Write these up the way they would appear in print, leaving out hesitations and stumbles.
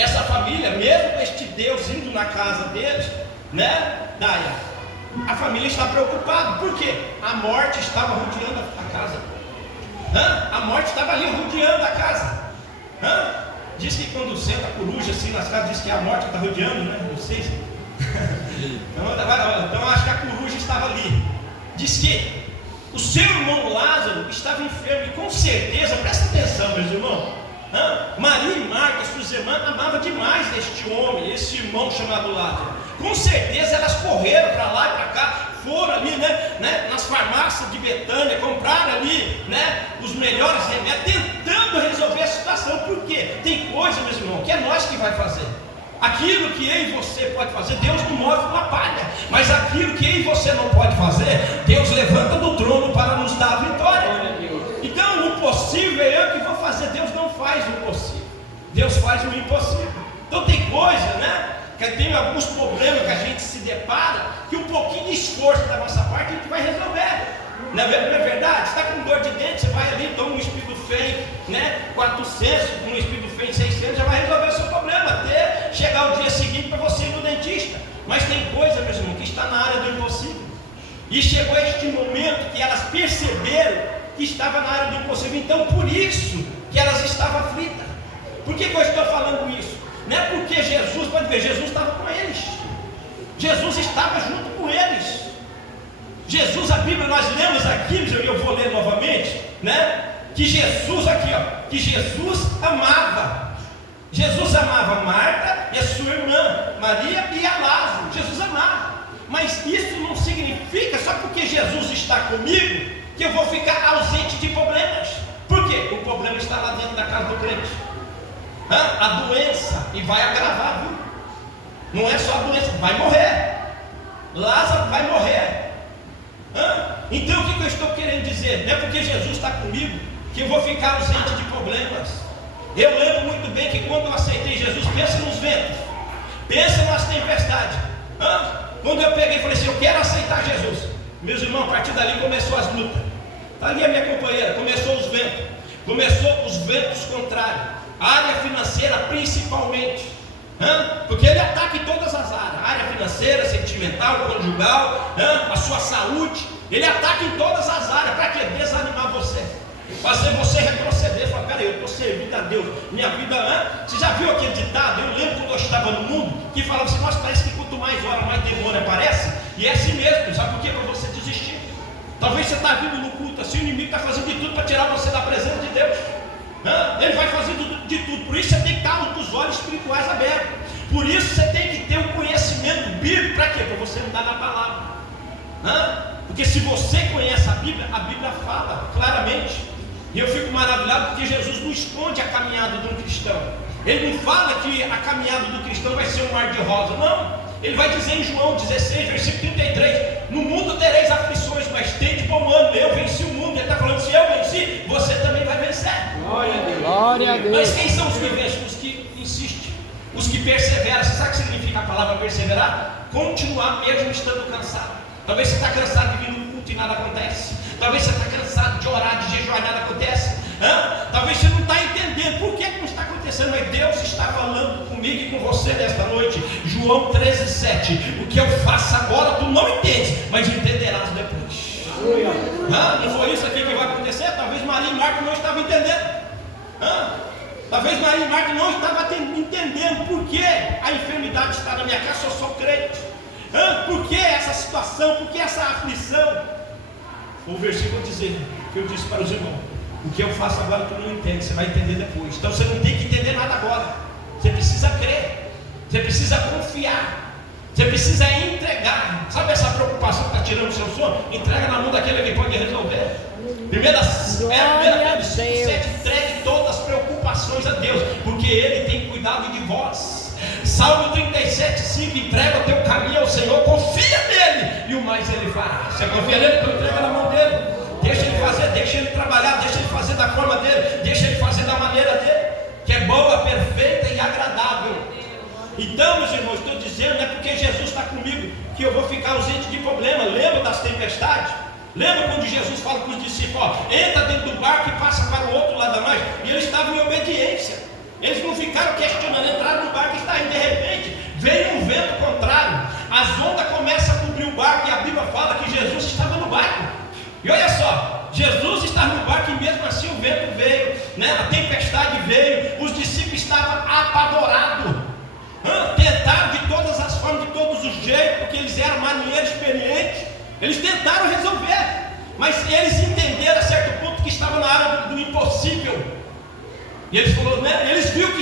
essa família, mesmo com este Deus indo na casa deles, né, Daia, a família está preocupada. Por quê? A morte estava rodeando a casa. A morte estava ali rodeando a casa. Diz que quando senta a coruja assim nas casas, diz que é a morte que está rodeando, né? Não sei. Então acho que a coruja estava ali. Diz que o seu irmão Lázaro estava enfermo, e com certeza, presta atenção, meus irmãos, Maria e Marta, suas irmãs, amavam demais este homem, esse irmão chamado Lázaro. Com certeza elas correram para lá e para cá, foram ali, né, nas farmácias de Betânia, compraram ali, né, os melhores remédios, tentando resolver a situação. Por quê? Tem coisa, meus irmãos, que é nós que vai fazer. Aquilo que eu e você pode fazer, Deus não move uma palha. Mas aquilo que eu e você não pode fazer, Deus levanta do trono para nos dar a vitória. Então o possível é eu que vou fazer. Deus não faz o possível, Deus faz o impossível. Então tem coisa, né, que tem alguns problemas que a gente se depara, que um pouquinho de esforço da nossa parte a gente vai resolver. Não é verdade? Você está com dor de dente, você vai ali, toma um espírito feio, né, 400, um espírito feio 600, já vai resolver o seu problema, até chegar o dia seguinte para você ir no dentista. Mas tem coisa, meus irmãos, que está na área do impossível. E chegou este momento que elas perceberam que estava na área do impossível. Então por isso que elas estavam aflitas. Por que eu estou falando isso? Não é porque Jesus, pode ver, Jesus estava com eles, Jesus estava junto com eles. Jesus, a Bíblia, nós lemos aqui, eu vou ler novamente, né? Que Jesus aqui, ó, que Jesus amava Marta e a sua irmã Maria e a Lázaro. Jesus amava. Mas isso não significa só porque Jesus está comigo que eu vou ficar ausente de problemas. Por quê? O problema está lá dentro da casa do crente. A doença, e vai agravar, viu? Não é só a doença, vai morrer. Lázaro vai morrer. Então o que eu estou querendo dizer? Não é porque Jesus está comigo que eu vou ficar ausente de problemas. Eu lembro muito bem que quando eu aceitei Jesus, pensa nos ventos, pensa nas tempestades. Quando eu peguei e falei assim, eu quero aceitar Jesus, meus irmãos, a partir dali começou as lutas. Está ali a minha companheira, começou os ventos contrários, a área financeira principalmente, porque ele ataca em todas as áreas, a área financeira, sentimental, conjugal, a sua saúde, ele ataca em todas as áreas. Para quê? Desanimar você, fazer você retroceder, falar, peraí, eu estou servindo a Deus, minha vida, você já viu aquele ditado? Eu lembro quando eu estava no mundo, que falava assim, nossa, parece que quanto mais hora, mais demônio aparece, e é assim mesmo. Sabe por quê? Para você desistir. Talvez você está vindo no culto assim, o inimigo está fazendo de tudo para tirar você da presença de Deus. Ele vai fazer de tudo. Por isso você tem que estar com os olhos espirituais abertos. Por isso você tem que ter um conhecimento bíblico. Para quê? Para você andar na palavra. Porque se você conhece a Bíblia fala claramente. E eu fico maravilhado porque Jesus não esconde a caminhada de um cristão. Ele não fala que a caminhada do cristão vai ser um mar de rosa. Não. Ele vai dizer em João 16, versículo 33, no mundo tereis aflições, mas tende bom ânimo, eu venci o mundo. Ele está falando, se eu venci, você também vai vencer. Glória a Deus. Glória a Deus. Mas quem são os que vencem? Os que insistem, os que perseveram. Você sabe o que significa a palavra perseverar? Continuar mesmo estando cansado. Talvez você está cansado de vir no culto e nada acontece. Talvez você está cansado de orar, de jejuar e nada acontece. Talvez você não está entendendo por que não está acontecendo, mas Deus está falando comigo e com você nesta noite. João 13:7, o que eu faço agora tu não entendes, mas entenderás depois. Não foi isso aqui que vai acontecer? Talvez Maria e Marta não estavam entendendo. Talvez Maria e Marta não estavam entendendo por que a enfermidade está na minha casa, eu sou crente. Por que essa situação, por que essa aflição? O versículo dizer que eu disse para os irmãos, o que eu faço agora tu não entende, você vai entender depois. Então você não tem que entender nada agora. Você precisa crer, você precisa confiar, você precisa entregar. Sabe essa preocupação que está tirando o seu sono? Entrega na mão daquele que pode resolver. Primeira Pedro 7, entregue todas as preocupações a Deus, porque Ele tem cuidado de vós. Salmo 37:5, entrega o teu caminho ao Senhor, confia nele e o mais Ele fará. Você confia nele? Então entrega na mão dele. Deixa ele fazer, deixa ele trabalhar, deixa ele fazer da forma dele, deixa ele fazer da maneira dele, que é boa, perfeita e agradável. Então, meus irmãos, estou dizendo, não é porque Jesus está comigo que eu vou ficar ausente de problema. Lembra das tempestades? Lembra quando Jesus fala para os discípulos, entra dentro do barco e passa para o outro lado da margem? E eles estavam em obediência. Eles não ficaram questionando, entraram no barco. Aí de repente veio um vento contrário, as ondas começam a cobrir o barco, e a Bíblia fala que Jesus estava no barco. E olha só, Jesus estava no barco e mesmo assim o vento veio, né? A tempestade veio, os discípulos estavam apavorados, tentaram de todas as formas, de todos os jeitos, porque eles eram marinheiros experientes, eles tentaram resolver, mas eles entenderam a certo ponto que estava na área do impossível. E eles falaram, né? Eles viram que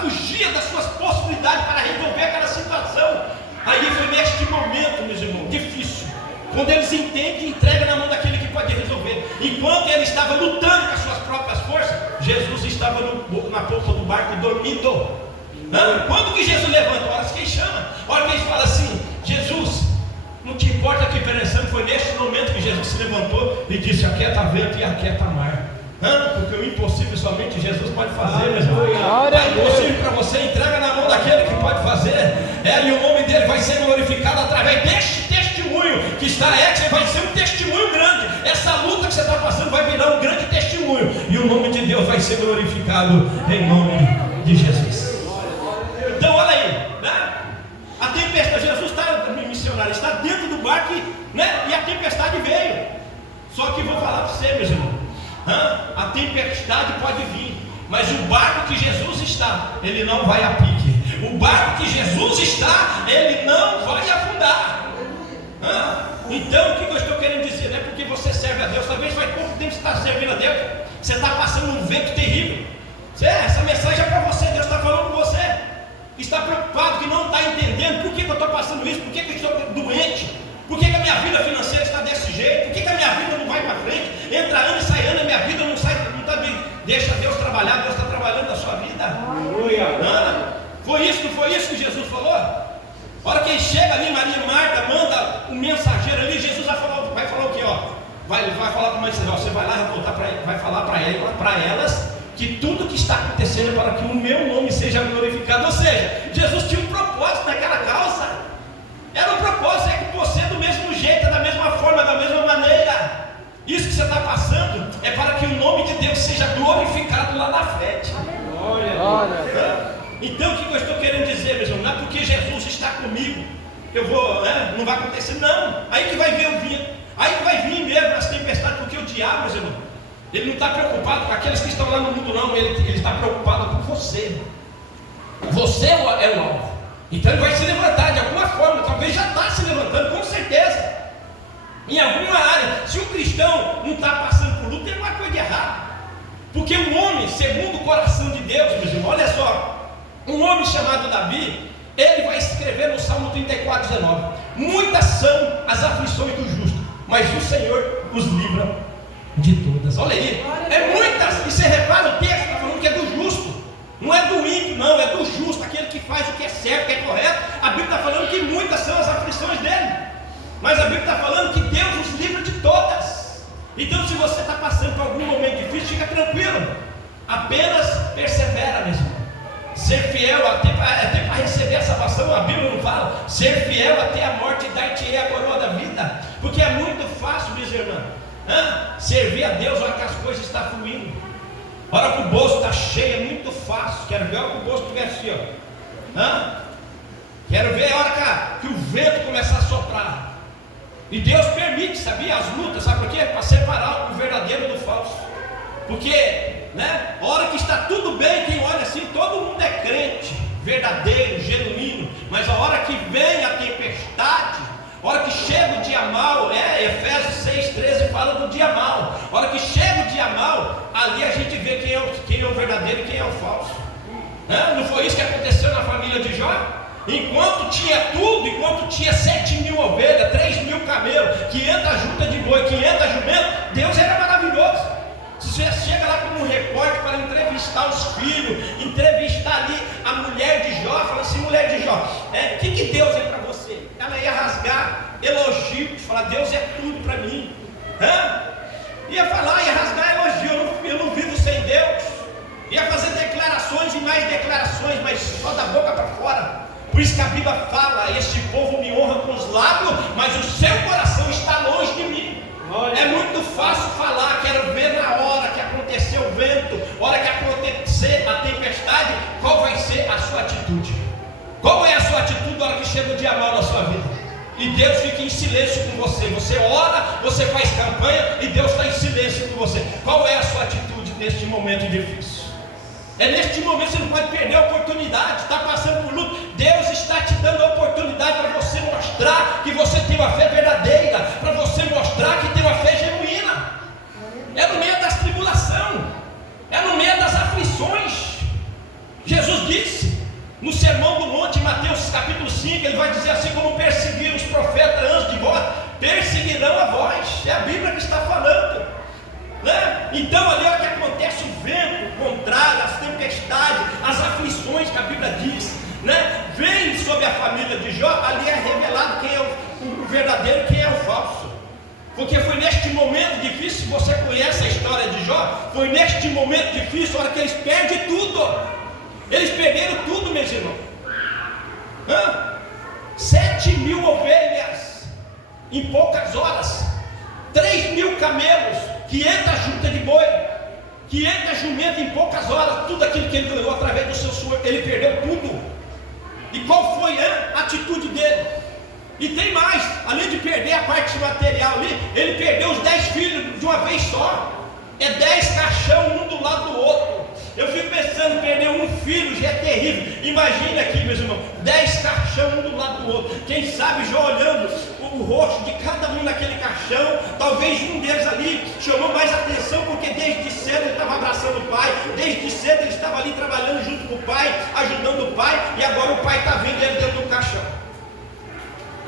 fugia das suas possibilidades para resolver aquela situação. Aí foi neste momento, meus irmãos, difícil, quando eles entendem e entregam na mão daquele que pode resolver. Enquanto ele estava lutando com as suas próprias forças, Jesus estava na polpa do barco dormindo. Quando que Jesus levanta? Horas que ele chama, hora que ele fala assim: Jesus, não te importa que pereçamos. Foi neste momento que Jesus se levantou e disse: aquieta vento e aquieta mar. Porque o impossível somente Jesus pode fazer, meu irmão. É impossível para você, entrega na mão daquele que pode fazer. E o nome dele vai ser glorificado através deste testemunho que está que vai ser um testemunho grande. Essa luta que você está passando vai virar um grande testemunho, e o nome de Deus vai ser glorificado em nome de Jesus. Então olha aí, né? A tempestade, Jesus está missionário, está dentro do barco, né? E a tempestade veio. Só que vou falar para você, meus irmãos, a tempestade pode vir, mas o barco que Jesus está, ele não vai a pique. O barco que Jesus está, ele não vai afundar. Então o que eu estou querendo dizer? Não é porque você serve a Deus, talvez faz pouco tempo que você está servindo a Deus, você está passando um vento terrível. Essa mensagem é para você, Deus está falando com você. Está preocupado, que não está entendendo por que eu estou passando isso, por que eu estou doente, por que a minha vida financeira está desse jeito, por que a minha vida não vai para frente, entra ano e sai ano, a minha vida não sai, não está bem. Deixa Deus trabalhar, Deus está trabalhando na sua vida. Foi isso que Jesus falou? A hora que ele chega ali, Maria e Marta manda um mensageiro ali, Jesus vai falar o que? Vai falar para a mãe, você vai lá, vai falar para elas que tudo que está acontecendo é para que o meu nome seja glorificado. Ou seja, Jesus tinha um propósito naquela causa. Era um propósito, é que você do mesmo jeito, da mesma forma, da mesma maneira. Isso que você está passando é para que o nome de Deus seja glorificado lá na frente. Então o que eu estou querendo dizer, meu irmão? Não é porque Jesus está comigo, eu vou, não vai acontecer, não. Aí que vai vir o vento, aí que vai vir mesmo as tempestades, porque o diabo, meu irmão, ele não está preocupado com aqueles que estão lá no mundo, não. Ele está preocupado com você. Você é o alvo. Então ele vai se levantar de alguma forma. Talvez já está se levantando, com certeza, em alguma área. Se um cristão não está passando por luta, tem alguma coisa de errado. Porque um homem, segundo o coração de Deus, meus irmãos, olha só, um homem chamado Davi, ele vai escrever no Salmo 34:19: muitas são as aflições do justo, mas o Senhor os livra de todas. Olha aí, é muitas. E você repara, o texto está falando que é do justo, não é do ímpio, não, é do justo, aquele que faz o que é certo, o que é correto. A Bíblia está falando que muitas são as aflições dele, mas a Bíblia está falando que Deus os livra de todas. Então, se você está passando por algum momento difícil, fica tranquilo, apenas persevera, meu irmão. Ser fiel até para receber a salvação. A Bíblia não fala: ser fiel até a morte e dar-te-ei a coroa da vida. Porque é muito fácil, meus irmãos, servir a Deus, olha que as coisas estão fluindo, olha que o bolso está cheio, é muito fácil. Quero ver a hora que o bolso estiver assim, quero ver a hora que o vento começar a soprar. E Deus permite, sabia, as lutas, sabe por quê? Para separar o verdadeiro do falso. Porque, a hora que está tudo bem, quem olha assim, todo mundo é crente, verdadeiro, genuíno. Mas a hora que vem a tempestade, a hora que chega o dia mau, Efésios 6,13 fala do dia mau. A hora que chega o dia mau, ali a gente vê quem é o verdadeiro e quem é o falso. Não foi isso que aconteceu na família de Jó? Enquanto tinha tudo, enquanto tinha 7.000 ovelhas, 3.000 camelos, 500 juntas de boi, 500 jumentos, Deus era maravilhoso. Se você chega lá como um repórter para entrevistar os filhos, entrevistar ali a mulher de Jó, fala assim: mulher de Jó, o que Deus é para você? Ela ia rasgar elogios, falar: Deus é tudo para mim. Ia falar, ia rasgar elogio, eu não vivo sem Deus. Ia fazer declarações e mais declarações, mas só da boca para fora. Por isso que a Bíblia fala: este povo me honra com os lábios, mas o seu coração está longe de mim. É muito fácil falar, quero ver na hora que acontecer o vento, hora que acontecer a tempestade, qual vai ser a sua atitude. Qual é a sua atitude na hora que chega o dia mal na sua vida? E Deus fica em silêncio com você. Você ora, você faz campanha e Deus está em silêncio com você. Qual é a sua atitude neste momento difícil? É neste momento que você não pode perder a oportunidade. Está passando por luto, Deus está te dando a oportunidade para você mostrar que você tem uma fé verdadeira, para você mostrar que tem uma fé genuína. É no meio das tribulações, é no meio das aflições. Jesus disse no Sermão do Monte, em Mateus capítulo 5, ele vai dizer assim: como perseguiram os profetas antes de vós, perseguirão a vós. É a Bíblia que está falando, né? Então ali é o que acontece, o vento contrário, as tempestades, as aflições que a Bíblia diz, né? Vem sobre a família de Jó. Ali é revelado quem é o verdadeiro e quem é o falso. Porque foi neste momento difícil, se você conhece a história de Jó, foi neste momento difícil, a hora que eles perdem tudo. Eles perderam tudo, meus irmãos. 7.000 ovelhas em poucas horas, 3.000 camelos, 500 juntas de boi, 500 jumentas em poucas horas. Tudo aquilo que ele ganhou através do seu suor, ele perdeu tudo. E qual foi a atitude dele? E tem mais, além de perder a parte material ali, ele perdeu os 10 filhos de uma vez só. É 10 caixão um do lado do outro. Eu fico pensando, perder um filho já é terrível. Imagina aqui, meus irmãos, 10 caixão um do lado do outro. Quem sabe já olhando o rosto de cada um naquele caixão, talvez um deles ali chamou mais atenção, porque desde cedo ele estava abraçando o pai, desde cedo ele estava ali trabalhando junto com o pai, ajudando o pai, e agora o pai está vendo ele dentro do caixão.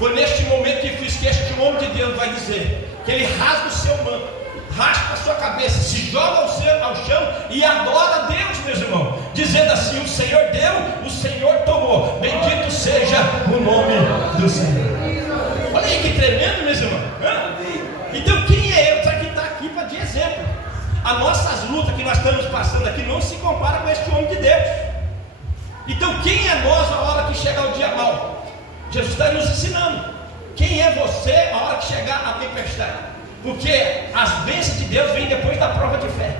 Foi neste momento difícil que este homem de Deus vai dizer que ele rasga o seu manto, raspa a sua cabeça, se joga ao chão e adora a Deus, meus irmãos, dizendo assim: o Senhor deu, o Senhor tomou, bendito seja o nome do Senhor. Olha aí que tremendo, meus irmãos. Então quem é eu que está aqui para de exemplo? As nossas lutas que nós estamos passando aqui não se compara com este homem de Deus. Então quem é nós a hora que chegar o dia mau? Jesus está nos ensinando. Quem é você a hora que chegar a tempestade? Porque as bênçãos de Deus vêm depois da prova de fé.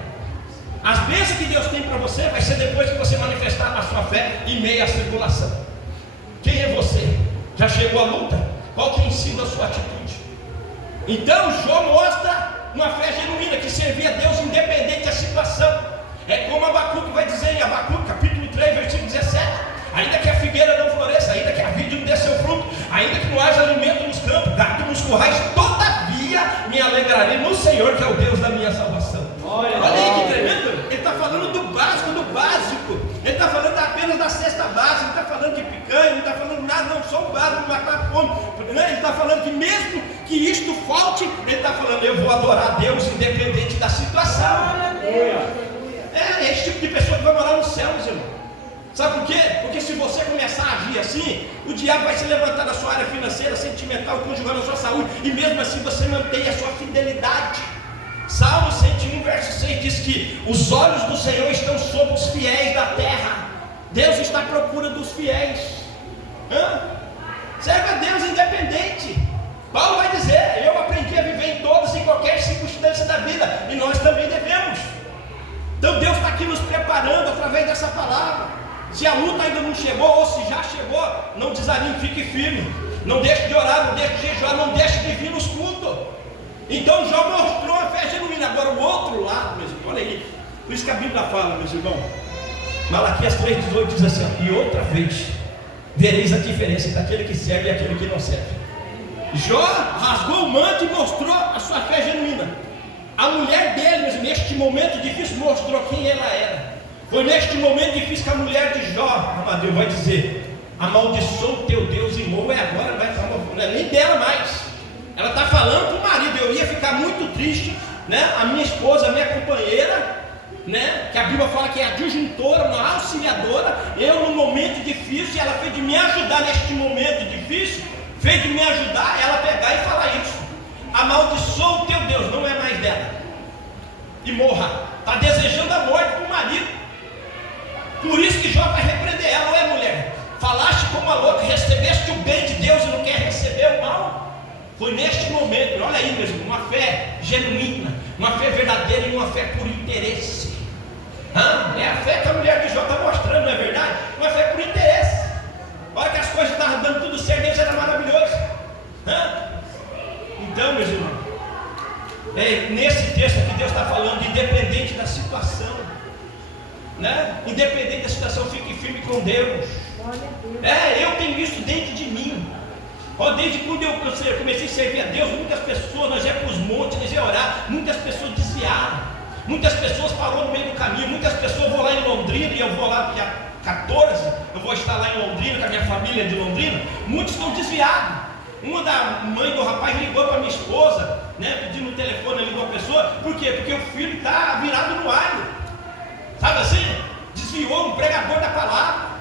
As bênçãos que Deus tem para você vai ser depois que você manifestar a sua fé em meio à tribulação. Quem é você? Já chegou a luta? Qual que ensina a sua atitude? Então Jó mostra uma fé genuína que servia a Deus independente da situação. É como Abacuque vai dizer em Abacuque capítulo 3, versículo 17: ainda que a figueira não floresça, ainda que a vide não dê seu fruto, ainda que não haja alimento nos campos, gado nos currais, todavia me alegrarei no Senhor, que é o Deus da minha salvação. Olha aí que tremendo. Ele está falando do básico, ele está falando apenas da cesta básica, não está falando de picanha, não está falando nada, não, só o básico, matar fome. Ele está falando que mesmo que isto falte, ele está falando: eu vou adorar a Deus independente da situação. É esse tipo de pessoa que vai morar no céu, meus irmãos. Sabe por quê? Porque se você começar a agir assim, o diabo vai se levantar da sua área financeira, sentimental, conjugal, na sua saúde, e mesmo assim você mantém a sua fidelidade. Salmo 101, verso 6 diz que os olhos do Senhor estão sobre os fiéis da terra. Deus está à procura dos fiéis. Serve a Deus independente. Paulo vai dizer: eu aprendi a viver em todas e qualquer circunstância da vida, e nós também devemos. Então Deus está aqui nos preparando através dessa palavra. Se a luta ainda não chegou, ou se já chegou, não desanime, fique firme. Não deixe de orar, não deixe de jejuar, não deixe de vir nos cultos. Então Jó mostrou a fé genuína. Agora o outro lado, meus irmãos, olha aí. Por isso que a Bíblia fala, meus irmãos, Malaquias 3,18 diz assim: e outra vez vereis a diferença entre aquele que serve e aquele que não serve. Jó rasgou o manto e mostrou a sua fé genuína. A mulher dele, neste momento difícil, mostrou quem ela era. Foi neste momento difícil que a mulher de Jó, Amadeu, vai dizer: amaldiçoa o teu Deus e morra. Agora não é nem dela mais. Ela está falando para o marido: eu ia ficar muito triste, né? A minha esposa, a minha companheira, né? Que a Bíblia fala que é a disjuntora, uma auxiliadora. Eu no momento difícil, ela fez de me ajudar neste momento difícil, fez de me ajudar, ela pegar e falar isso: amaldiçoa o teu Deus, não é mais dela, e morra. Está desejando a morte para o marido. Por isso que Jó vai repreender ela: ué, mulher, falaste como uma louca, recebeste o bem de Deus e não quer receber o mal. Foi neste momento, olha aí, meu irmão, uma fé genuína, uma fé verdadeira e uma fé por interesse. É a fé que a mulher de Jó está mostrando, não é verdade? Uma fé por interesse. É nesse texto que Deus está falando, independente da situação, né? Independente da situação, fique firme com Deus. Eu tenho isso dentro de mim. Desde quando eu comecei a servir a Deus, muitas pessoas, nós ia para os montes, nós ia orar, muitas pessoas desviaram, muitas pessoas pararam no meio do caminho, muitas pessoas vão lá em Londrina, e eu vou lá dia 14, eu vou estar lá em Londrina, com a minha família de Londrina, muitos estão desviados. Uma da mãe do rapaz ligou para minha esposa, né, pedindo o telefone, ligou a pessoa, por quê? Porque o filho está virado no alho, sabe assim? Desviou um pregador da palavra.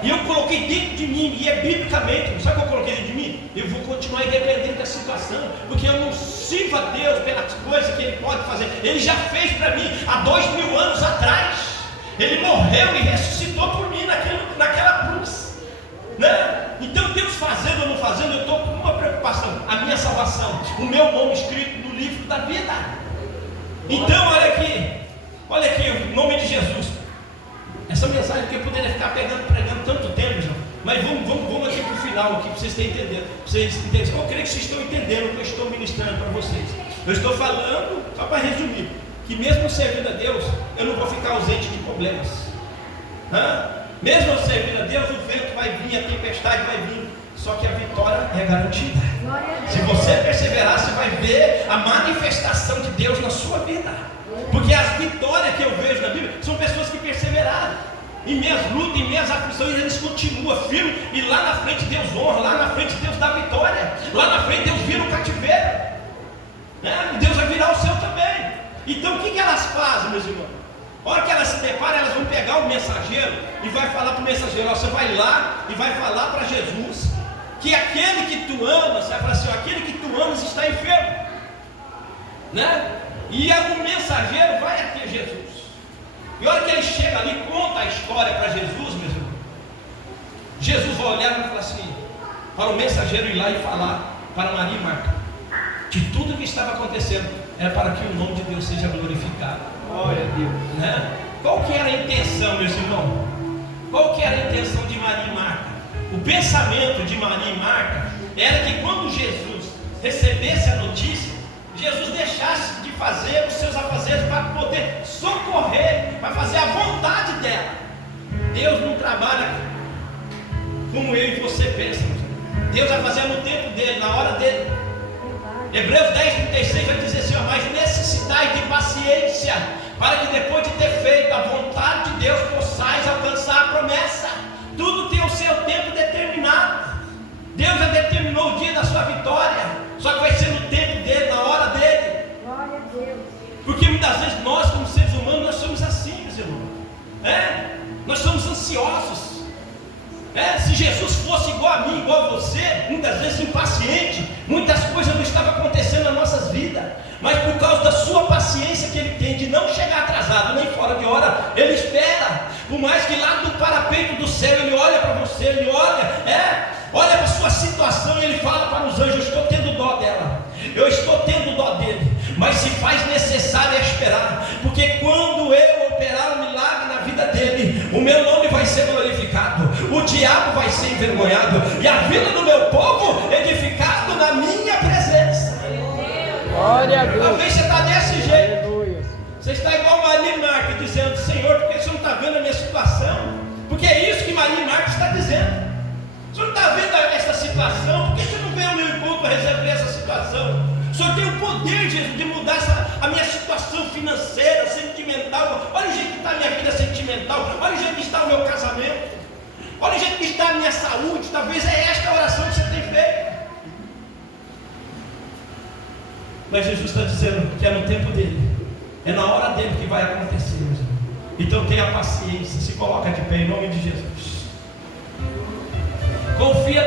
E eu coloquei dentro de mim, e é biblicamente, sabe o que eu coloquei dentro de mim? Eu vou continuar independente da situação, porque eu não sirvo a Deus pelas coisas que Ele pode fazer. Ele já fez para mim há 2000 anos atrás. Ele morreu e ressuscitou por mim naquela cruz, né? Então Deus fazendo ou não fazendo, eu estou com uma preocupação: a minha salvação, o meu nome escrito no livro da vida. Então olha aqui, em nome de Jesus. Essa mensagem que eu poderia ficar pregando tanto tempo, João. Mas vamos aqui para o final, aqui, para vocês entenderem. Eu creio que vocês estão entendendo o que eu estou ministrando para vocês. Eu estou falando, só para resumir, que mesmo servindo a Deus, eu não vou ficar ausente de problemas. Mesmo eu servindo a Deus, o vento vai vir, a tempestade vai vir, só que a vitória é garantida. Se você perseverar, você vai ver a manifestação de Deus na sua vida. Porque as vitórias que eu vejo na Bíblia são pessoas que perseveraram. Em minhas lutas, em minhas aflições, eles continuam firmes. E lá na frente Deus honra, lá na frente Deus dá vitória. Lá na frente Deus vira o cativeiro, né? E Deus vai virar o céu também. Então o que elas fazem, meus irmãos? A hora que elas se deparam, elas vão pegar o mensageiro e vai falar para o mensageiro: você vai lá e vai falar para Jesus que aquele que tu amas, você vai falar assim: aquele que tu amas está enfermo, né? E o mensageiro vai até Jesus. E a hora que ele chega ali, conta a história para Jesus, meus irmãos. Jesus vai olhar e vai falar assim, para o mensageiro ir lá e falar para Maria e Marta, que tudo o que estava acontecendo era para que o nome de Deus seja glorificado. Glória a Deus, né? Qual que era a intenção, meus irmãos? Qual que era a intenção de Maria e Marta? O pensamento de Maria e Marta era que quando Jesus recebesse a notícia, Jesus deixasse de fazer os seus afazeres para poder socorrer, para fazer a vontade dela. Deus não trabalha como eu e você pensam. Deus vai fazer no tempo dele, na hora dele. Hebreus 10:36 vai dizer assim: mas necessitais de paciência, para que depois de ter feito a vontade de Deus, possais alcançar a promessa. Tudo tem o seu tempo determinado. Deus já determinou o dia da sua vitória, só que vai ser no tempo dele, na hora dele. Glória a Deus. Porque muitas vezes nós, como seres humanos, nós somos assim, meus irmãos. Nós somos ansiosos. Se Jesus fosse igual a mim, igual a você, muitas vezes impaciente, muitas coisas não estavam acontecendo nas nossas vidas. Mas por causa da sua paciência que ele tem de não chegar atrasado, nem fora de hora, ele espera. Por mais que lá do parapeito do céu ele olha para você, ele olha para a sua situação e ele fala para os anjos: eu estou tendo dó dela, eu estou tendo dó dele, mas se faz necessário esperar, porque quando eu operar um milagre na vida dele, o meu nome vai ser glorificado, o diabo vai ser envergonhado e a vida do meu povo edificado na minha presença. Glória a Deus. Talvez você está desse jeito, você está igual Maria e Marta, dizendo: Senhor, por que você não está vendo a minha situação? Porque é isso que Maria e Marta está dizendo. O senhor está vendo essa situação? Por que você não vem ao meu encontro para resolver essa situação? O senhor tem o poder, Jesus, de mudar a minha situação financeira, sentimental. Olha o jeito que está a minha vida sentimental. Olha o jeito que está o meu casamento. Olha o jeito que está a minha saúde. Talvez é esta a oração que você tem feito. Mas Jesus está dizendo que é no tempo dele, é na hora dele que vai acontecer, meus irmãos. Então tenha paciência, se coloca de pé em nome de Jesus. Confia